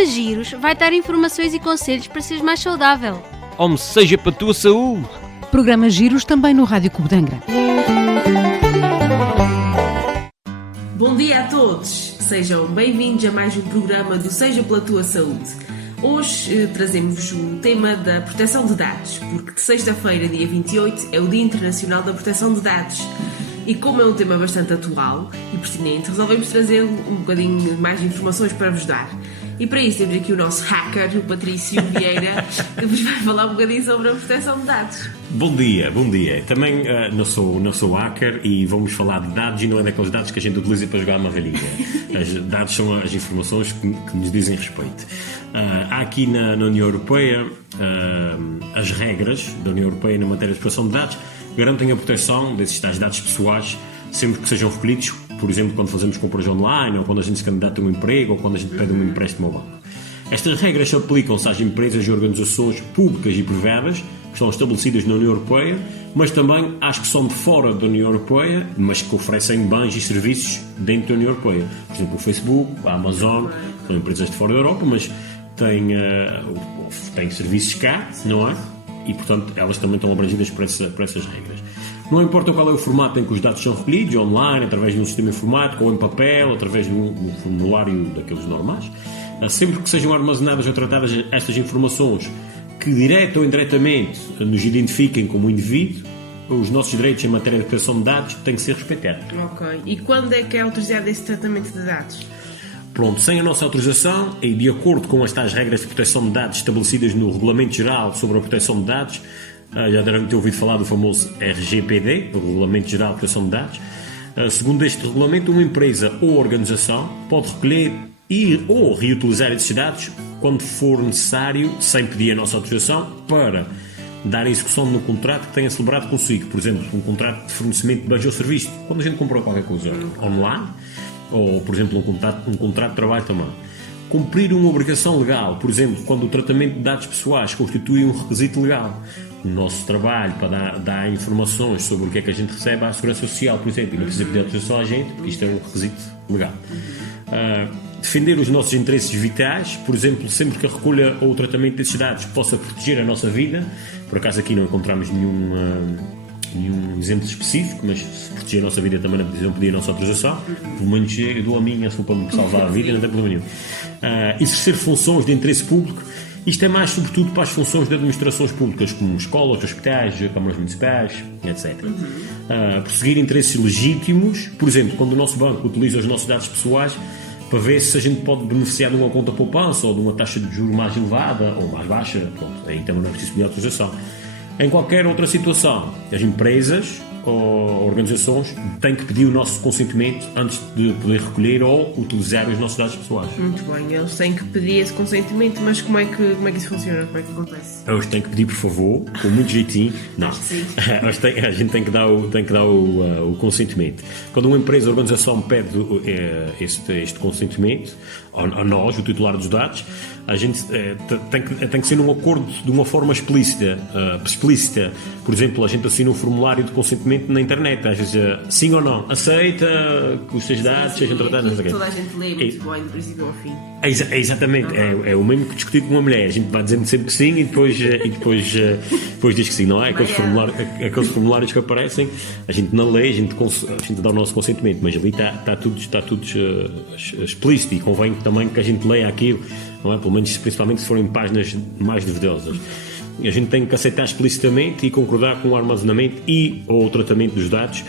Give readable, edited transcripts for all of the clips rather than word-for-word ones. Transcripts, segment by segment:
programa Giros vai dar informações e conselhos para seres mais saudável. Ou seja para a tua saúde. Programa Giros também no Rádio Clube de Angra. Bom dia a todos! Sejam bem-vindos a mais um programa do Seja pela Tua Saúde. Hoje trazemos o tema da proteção de dados, porque de sexta-feira, dia 28, é o Dia Internacional da Proteção de Dados. E como é um tema bastante atual e pertinente, resolvemos trazer um bocadinho mais de informações para vos dar. E para isso temos aqui o nosso hacker, o Patrício Vieira, que vos vai falar um bocadinho sobre a proteção de dados. Bom dia. Também não sou hacker e vamos falar de dados e não é daqueles dados que a gente utiliza para jogar uma velhinha. Os dados são as informações que nos dizem respeito. Há aqui na União Europeia as regras da União Europeia na matéria de proteção de dados garantem a proteção desses tais dados pessoais sempre que sejam recolhidos, por exemplo, quando fazemos compras online ou quando a gente se candidata a um emprego ou quando a gente pede um empréstimo ao banco. Estas regras aplicam-se às empresas e organizações públicas e privadas que estão estabelecidas na União Europeia, mas também às que são de fora da União Europeia, mas que oferecem bens e serviços dentro da União Europeia. Por exemplo, o Facebook, a Amazon, são empresas de fora da Europa, mas têm serviços cá, não é? E, portanto, elas também estão abrangidas por essas regras. Não importa qual é o formato em que os dados são recolhidos, online, através de um sistema informático, ou em papel, através de um formulário daqueles normais, sempre que sejam armazenadas ou tratadas estas informações que, direta ou indiretamente, nos identifiquem como indivíduo, os nossos direitos em matéria de proteção de dados têm que ser respeitados. Ok. E quando é que é autorizado esse tratamento de dados? Pronto, sem a nossa autorização e de acordo com as tais regras de proteção de dados estabelecidas no Regulamento Geral sobre a Proteção de Dados, já devem ter ouvido falar do famoso RGPD, o Regulamento Geral de Proteção de Dados. Segundo este regulamento, uma empresa ou organização pode recolher ou reutilizar esses dados quando for necessário, sem pedir a nossa autorização, para dar execução no contrato que tenha celebrado consigo. Por exemplo, um contrato de fornecimento de bens ou serviços, quando a gente comprou qualquer coisa online, ou, por exemplo, um contrato de trabalho também. Cumprir uma obrigação legal, por exemplo, quando o tratamento de dados pessoais constitui um requisito legal. O nosso trabalho para dar informações sobre o que é que a gente recebe à Segurança Social, por exemplo, e não precisa pedir autorização à gente, porque isto é um requisito legal. Defender os nossos interesses vitais, por exemplo, sempre que a recolha ou o tratamento desses dados possa proteger a nossa vida. Por acaso aqui não encontramos nenhum exemplo específico, mas se proteger a nossa vida também não precisam pedir a nossa autorização. Pelo menos eu dou a minha, se for para me salvar a vida, não tem problema nenhum. Exercer funções de interesse público, isto é mais sobretudo para as funções de administrações públicas, como escolas, hospitais, câmaras municipais, etc. Perseguir interesses legítimos, por exemplo, quando o nosso banco utiliza os nossos dados pessoais para ver se a gente pode beneficiar de uma conta poupança ou de uma taxa de juros mais elevada ou mais baixa, pronto, aí também não é preciso pedir autorização. Em qualquer outra situação, as empresas ou organizações têm que pedir o nosso consentimento antes de poder recolher ou utilizar os nossos dados pessoais. Muito bem, eles têm que pedir esse consentimento, mas como é que isso funciona? Como é que acontece? Eles têm que pedir, por favor, com muito jeitinho. Não, sim. A gente tem que dar o consentimento. Quando uma empresa ou organização pede este consentimento a nós, o titular dos dados, a gente tem que ser num acordo de uma forma explícita. Por exemplo, a gente assina um formulário de consentimento na internet, às vezes sim ou não, aceita que os seus dados sejam tratados. Toda a gente lê muito bem, do princípio ao fim. Exatamente, é o mesmo que discutir com uma mulher. A gente vai dizendo sempre que sim e depois diz que sim, não é? Aqueles formulários que aparecem, a gente não lê, a gente dá o nosso consentimento, mas ali está tudo explícito e convém também que a gente leia aquilo, não é? Pelo menos, principalmente se forem páginas mais duvidosas. A gente tem que aceitar explicitamente e concordar com o armazenamento ou o tratamento dos dados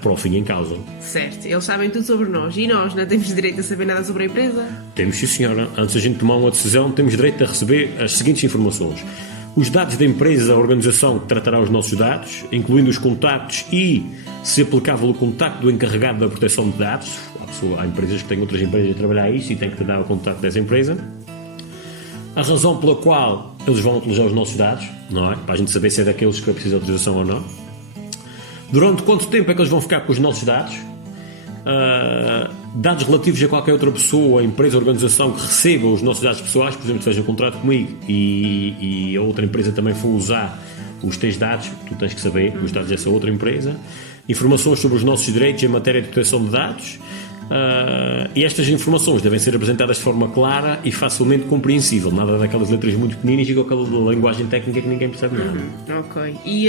para o fim em causa. Certo, eles sabem tudo sobre nós e nós não temos direito a saber nada sobre a empresa? Temos, sim senhora. Antes de a gente tomar uma decisão, temos direito a receber as seguintes informações: os dados da empresa, a organização que tratará os nossos dados, incluindo os contactos e, se aplicável, o contacto do encarregado da proteção de dados. Há empresas que têm outras empresas a trabalhar isso e têm que dar o contacto dessa empresa. A razão pela qual eles vão utilizar os nossos dados, não é? Para a gente saber se é daqueles que precisam de autorização ou não. Durante quanto tempo é que eles vão ficar com os nossos dados? Dados relativos a qualquer outra pessoa, empresa ou organização que receba os nossos dados pessoais, por exemplo, se seja um contrato comigo e a outra empresa também for usar os teus dados, tu tens que saber os dados dessa outra empresa. Informações sobre os nossos direitos em matéria de proteção de dados. E estas informações devem ser apresentadas de forma clara e facilmente compreensível, nada daquelas letras muito pequeninas e com aquela linguagem técnica que ninguém percebe nada. Ok. E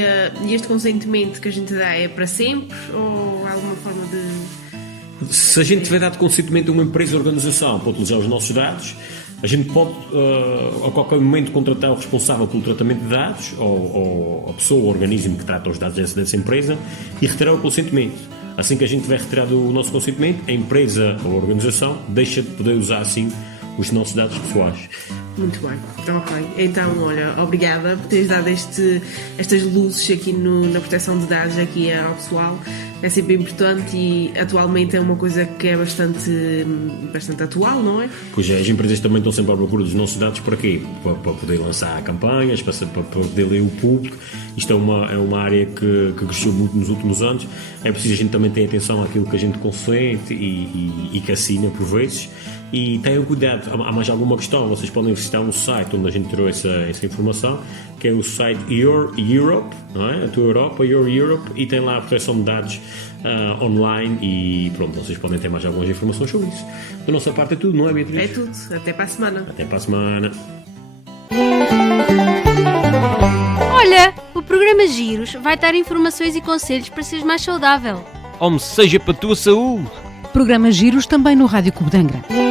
este consentimento que a gente dá é para sempre ou há alguma forma de... Se a gente tiver dado consentimento a uma empresa ou organização para utilizar os nossos dados, a gente pode a qualquer momento contratar o responsável pelo tratamento de dados ou a pessoa ou organismo que trata os dados dessa empresa e retirar o consentimento. Assim que a gente tiver retirado o nosso consentimento, a empresa ou a organização deixa de poder usar assim os nossos dados pessoais. Muito bem, ok. Então, olha, obrigada por teres dado estas luzes aqui na proteção de dados aqui ao pessoal. É sempre importante e atualmente é uma coisa que é bastante atual, não é? Pois é, as empresas também estão sempre à procura dos nossos dados para quê? Para poder lançar campanhas, para poder ler o público. Isto é uma área que cresceu muito nos últimos anos. É preciso a gente também ter atenção àquilo que a gente consente e que assina por vezes. E tenham cuidado, há mais alguma questão, vocês podem visitar um site onde a gente tirou essa informação, que é o site Your Europe, não é? A tua Europa, Your Europe, e tem lá a proteção de dados online e pronto, vocês podem ter mais algumas informações sobre isso. Da nossa parte é tudo, não é, Beatriz? É tudo, até para a semana. Até para a semana. Olha, o programa Giros vai dar informações e conselhos para seres mais saudável. Homem, seja para a tua saúde. Programa Giros também no Rádio Clube de Angra.